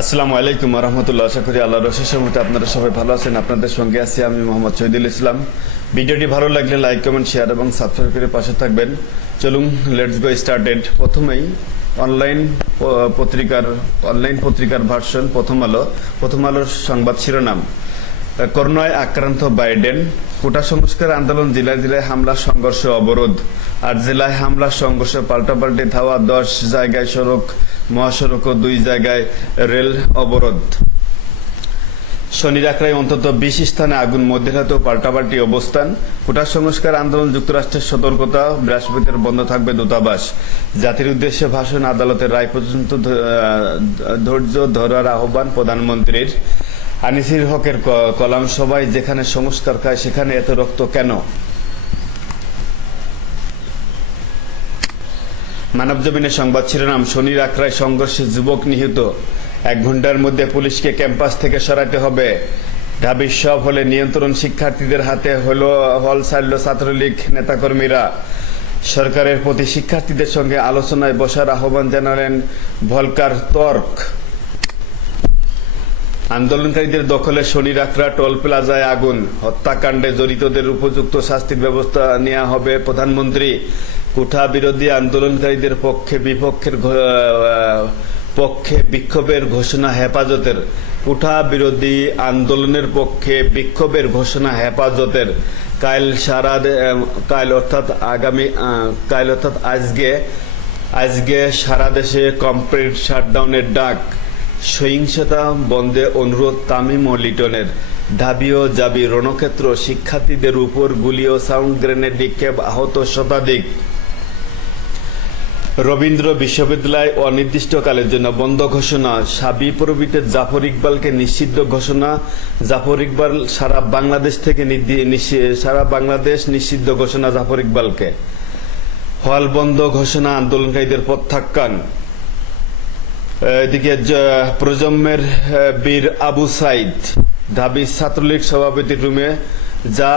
আসসালামু আলাইকুম রহমতুল্লাহ আশা করি আল্লাহ রসের মধ্যে আপনারা সবাই ভালো আছেন। আপনাদের সঙ্গে আছি আমি মোহাম্মদ শহীদুল ইসলাম। ভিডিওটি ভালো লাগলে লাইক কমেন্ট শেয়ার এবং সাবস্ক্রাইব করে পাশে থাকবেন। চলুন লেটস গো স্টার্টেড প্রথমেই অনলাইন পত্রিকার অনলাইন পত্রিকার ভার্সন প্রথম আলো। প্রথম আলোর সংবাদ শিরোনাম। করোনায় আক্রান্ত বাইডেন। কোটা সংস্কার আন্দোলন, জেলায় জেলায় হামলা, সংঘর্ষ, অবরোধ। আর জেলায় হামলা, সংঘর্ষ, পাল্টাপাল্টি ধাওয়া, দশ জায়গায় সড়ক মহাসড়ক ও দুই জায়গায় রেল অবরোধ। শনি রাখরায় অন্তত বিশ স্থানে আগুন মধ্যরাতেও পাল্টাপাল্টি অবস্থান। কোটা সংস্কার আন্দোলন যুক্তরাষ্ট্রের সতর্কতা, বৃহস্পতিবার বন্ধ থাকবে দূতাবাস। জাতির উদ্দেশ্যে ভাষণ আদালতের রায় পর্যন্ত ধৈর্য ধরার আহ্বান প্রধানমন্ত্রীর। আনিসির হকের কলাম সবাই যেখানে সংস্কার খায়, সেখানে এত রক্ত কেন? মানব জমিনের সংবাদ শিরোনাম, শনির আক্রায় সংঘর্ষে যুবক নিহত। এক ঘণ্টার মধ্যে পুলিশকে ক্যাম্পাস থেকে সরাতে হবে। ঢাবির সব হলে নিয়ন্ত্রণ শিক্ষার্থীদের হাতে হলো, হল ছাড়ল ছাত্রলীগ নেতাকর্মীরা। সরকারের প্রতি শিক্ষার্থীদের সঙ্গে আলোচনায় বসার আহ্বান জানালেন ভলকার তর্ক। আন্দোলনকারীদের দখলে শনি রাখরা টোল প্লাজায় আগুন। হত্যাকাণ্ডে জড়িতদের উপযুক্ত শাস্তির ব্যবস্থা নেওয়া হবে প্রধানমন্ত্রী। কুঠা বিরোধী আন্দোলনকারীদের পক্ষে বিপক্ষের পক্ষে বিক্ষোভের ঘোষণা হেফাজতের। কুঠা বিরোধী আন্দোলনের পক্ষে বিক্ষোভের ঘোষণা হেফাজতের। কাল সারা কাল অর্থাৎ আগামী কাল অর্থাৎ আজকে আজকে সারা দেশে কমপ্লিট শাটডাউনের ডাক। সহিংসতা বন্ধে অনুরোধ তামিম ও লিটনের। ঢাবি ও জাবি রণক্ষেত্র শিক্ষার্থীদের উপর গুলি ও সাউন্ড গ্রেনেড নিক্ষেপ আহত শতাধিক। রবীন্দ্র বিশ্ববিদ্যালয় অনির্দিষ্টকালের জন্য বন্ধ ঘোষণা। সাবি প্রবীতে জাফর ইকবালকে নিষিদ্ধ ঘোষণা। জাফর ইকবাল সারা বাংলাদেশ থেকে সারা বাংলাদেশ নিষিদ্ধ ঘোষণা জাফর ইকবালকে। হল বন্ধ ঘোষণা আন্দোলনকারীদের প্রত্যাখ্যান। এদিকে প্রজন্মের বীর আবু সাইদ, ঢাবি ছাত্রলীগ সভাপতির রুমে যা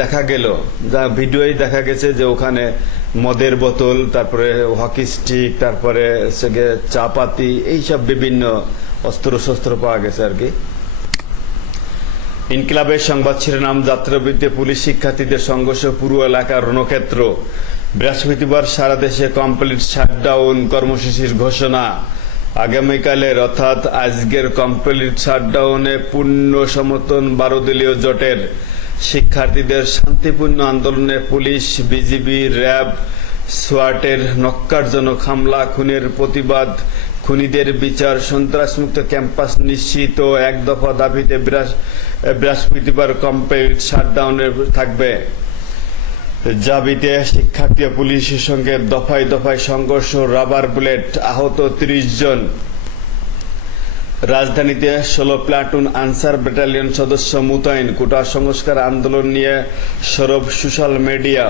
দেখা গেল, যা ভিডিওই দেখা গেছে যে ওখানে মদের বোতল, তারপরে হকি স্টিক, তারপরে চাপাতি, এইসব বিভিন্ন অস্ত্র শস্ত্র পাওয়া গেছে আর কি। ইনকিলাবের সংবাদ শিরোনাম যাত্রাবৃত্তে পুলিশ শিক্ষার্থীদের সংঘর্ষ পুরো এলাকার রণক্ষেত্র। বৃহস্পতিবার সারা দেশে কমপ্লিট শাটডাউন কর্মসূচির ঘোষণা। আগামীকালের অর্থাৎ আজকের কমপ্লিট শাটডাউনে পূর্ণ সমর্থন বারো দলীয় জোটের। শিক্ষার্থীদের শান্তিপূর্ণ আন্দোলনে পুলিশ, বিজিবি, র্যাব, সোয়াটের নক্কারজনক হামলা, খুনের প্রতিবাদ, খুনিদের বিচার, সন্ত্রাসমুক্ত ক্যাম্পাস নিশ্চিত এক দফা দাবিতে বৃহস- বৃহস্পতিবার কমপ্লিট শাটডাউনে থাকবে। জাবিতে শিক্ষার্থী পুলিশের সঙ্গে দফায় দফায় সংঘর্ষ, রাবার বুলেট, আহত ত্রিশ জন। রাজধানীতে ষোলো প্লাটুন আনসার ব্যাটালিয়ন সদস্য মোতায়েন। কোটা সংস্কার আন্দোলন নিয়ে সরব সোশ্যাল মিডিয়া।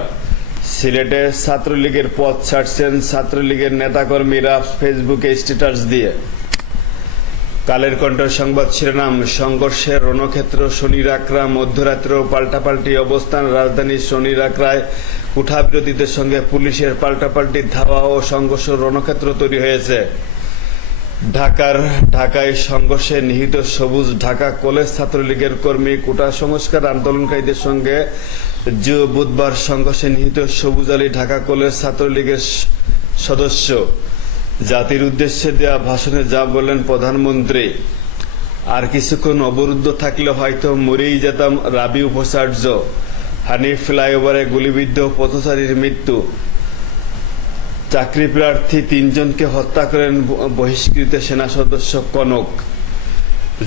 সিলেটে ছাত্রলীগের পথ ছাড়ছেন ছাত্রলীগের নেতাকর্মীরা ফেসবুকে স্ট্যাটাস দিয়ে। কালের কণ্ঠ সংবাদ শিরোনাম সংঘর্ষের রণক্ষেত্র শনির আকরা মধ্যরাত্র পাল্টাপাল্টি অবস্থান রাজধানীর শনির আকরায় কুঠা বিরোধীদের সঙ্গে পুলিশের পাল্টাপাল্টি ধাওয়া ও সংঘর্ষ রণক্ষেত্র তৈরি হয়েছে। ঢাকার ঢাকায় সংঘর্ষে নিহিত সবুজ ঢাকা কলেজ ছাত্রলীগের কর্মী কোটা সংস্কার আন্দোলনকারীদের সঙ্গে যে বুধবার সংঘর্ষে নিহিত সবুজ আলী ঢাকা কলেজ ছাত্রলীগের সদস্য জাতির উদ্দেশ্যে দেয়া ভাষণে যা বললেন প্রধানমন্ত্রী। আর কিছুক্ষণ অবরুদ্ধ থাকলে হয়তো মরেই যেতাম রাবি উপাচার্য হানি ফ্লাইওভারে গুলিবিদ্ধ পথচারীর মৃত্যু। চাকরি প্রার্থী তিনজনকে হত্যা করেন বহিষ্কৃত সেনা সদস্য কনক।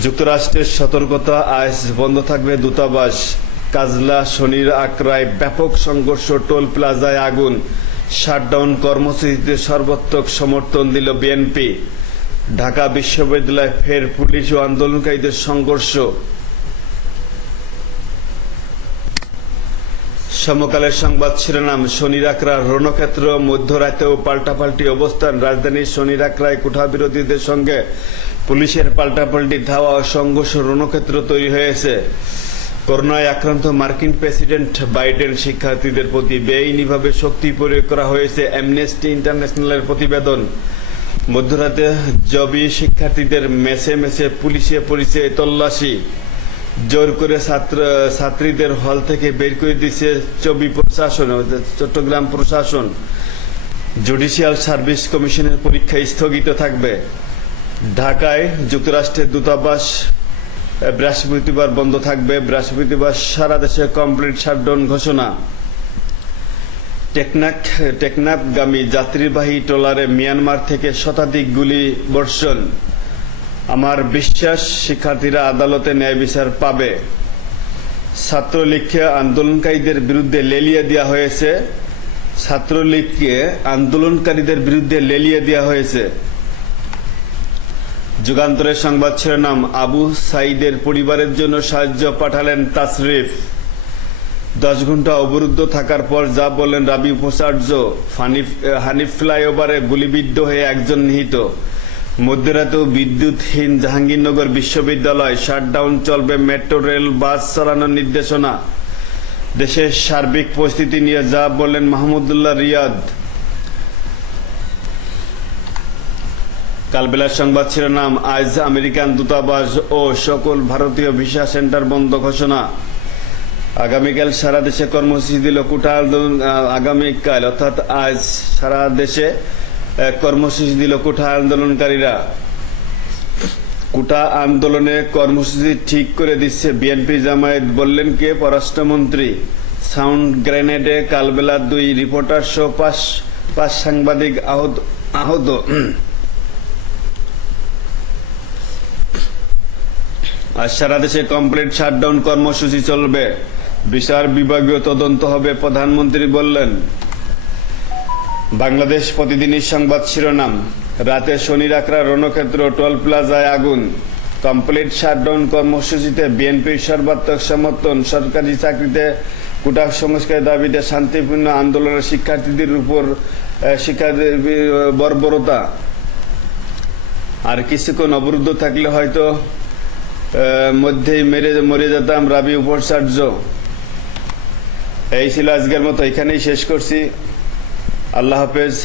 যুক্তরাষ্ট্রের সতর্কতা আজ বন্ধ থাকবে দূতাবাস। কাজলা, শনির আকরায় ব্যাপক সংঘর্ষ টোল প্লাজায় আগুন। শাটডাউন কর্মসূচিতে সর্বাত্মক সমর্থন দিল বিএনপি। ঢাকা বিশ্ববিদ্যালয় ফের পুলিশ ও আন্দোলনকারীদের সংঘর্ষ। সমকালের সংবাদ শিরোনাম শনিরাকরা রণক্ষেত্র মধ্যরাতেও পাল্টাপাল্টি অবস্থান। রাজধানীর শনিরাকরায় কুঠা বিরোধীদের সঙ্গে পুলিশের পাল্টাপাল্টি ধাওয়া ও সংঘর্ষ রণক্ষেত্র তৈরি হয়েছে। করোনায় আক্রান্ত মার্কিন প্রেসিডেন্ট বাইডেন শিক্ষার্থীদের প্রতি বেআইনিভাবে শক্তি প্রয়োগ করা হয়েছে অ্যামনেস্টি ইন্টারন্যাশনালের প্রতিবেদন। মধ্যরাতে জবি শিক্ষার্থীদের মেসে মেসে পুলিশে পুলিশে তল্লাশি। জোর করে ছাত্র, ছাত্রীদের হল থেকে বের করে দিচ্ছে চবি প্রশাসন চট্টগ্রাম প্রশাসন। জুডিশিয়াল সার্ভিস কমিশনের পরীক্ষা স্থগিত থাকবে। ঢাকায় যুক্তরাষ্ট্রের দূতাবাস বৃহস্পতিবার বন্ধ থাকবে। বৃহস্পতিবার সারা দেশে কমপ্লিট শাটডাউন ঘোষণা। টেকনাক টেকনাফগামী যাত্রীবাহী ট্রলারে মিয়ানমার থেকে শতাধিক গুলি বর্ষণ। আমার বিশ্বাস শিক্ষার্থীরা আদালতে ন্যায় বিচার পাবে। ছাত্রলীগকে আন্দোলনকারীদের বিরুদ্ধে লেলিয়ে দেওয়া হয়েছে। ছাত্রলীগকে আন্দোলনকারীদের বিরুদ্ধে লেলিয়ে দেওয়া হয়েছে। যুগান্তরের সংবাদ শিরোনাম, আবু সাইদের পরিবারের জন্য সাহায্য পাঠালেন তাসরিফ দশ ঘণ্টা অবরুদ্ধ থাকার পর যা বললেন রাবি উপাচার্য হানিফ ফ্লাইওভারে গুলিবিদ্ধ হয়ে একজন নিহিত। মধ্যরাতেও বিদ্যুৎহীন জাহাঙ্গীরনগর বিশ্ববিদ্যালয় শাটডাউন চলবে মেট্রো, রেল, বাস চালানোর নির্দেশনা। দেশের সার্বিক পরিস্থিতি নিয়ে যা বললেন মাহমুদুল্লাহ রিয়াদ। কালবেলার সংবাদ শিরোনাম, আজ আমেরিকান দূতাবাস ও সকল ভারতীয় ভিসা সেন্টার বন্ধ ঘোষণা। আগামীকাল সারা দেশে কর্মসূচি দিল কোটা আন্দোলন আগামীকাল, অর্থাৎ আজ সারা দেশে কর্মসূচি দিল কোঠা আন্দোলনকারীরা। কোটা আন্দোলনে কর্মসূচি ঠিক করে দিচ্ছে বিএনপি জামায়াত, বললেন কে? পররাষ্ট্রমন্ত্রী। সাউন্ড গ্রেনেডে কালবেলা দুই রিপোর্টার সহ পাঁচ পাঁচ সাংবাদিক আহত আহত। আর সারা দেশে কমপ্লিট শাটডাউন কর্মসূচি চলবে। বিচার বিভাগীয় তদন্ত হবে, প্রধানমন্ত্রী বললেন। বাংলাদেশ প্রতিদিনই সংবাদ শিরোনাম, রাতে শনি রাখরা রণক্ষেত্র টোল প্লাজায় আগুন, কমপ্লিট শাটডাউন কর্মসূচিতে বিএনপির সর্বাত্মক সমর্থন, সরকারি চাকরিতে কোটা সংস্কারের দাবিতে শান্তিপূর্ণ আন্দোলনের শিক্ষার্থীদের উপর শিক্ষার্থীর বর্বরতা। আর কিছুক্ষণ অবরুদ্ধ থাকলে হয়তো মধ্যেই মেরে, মরে যেতাম রাবি উপাচার্য এই ছিল আজকের মতো, এখানেই শেষ করছি। আল্লাহ হাফেজ।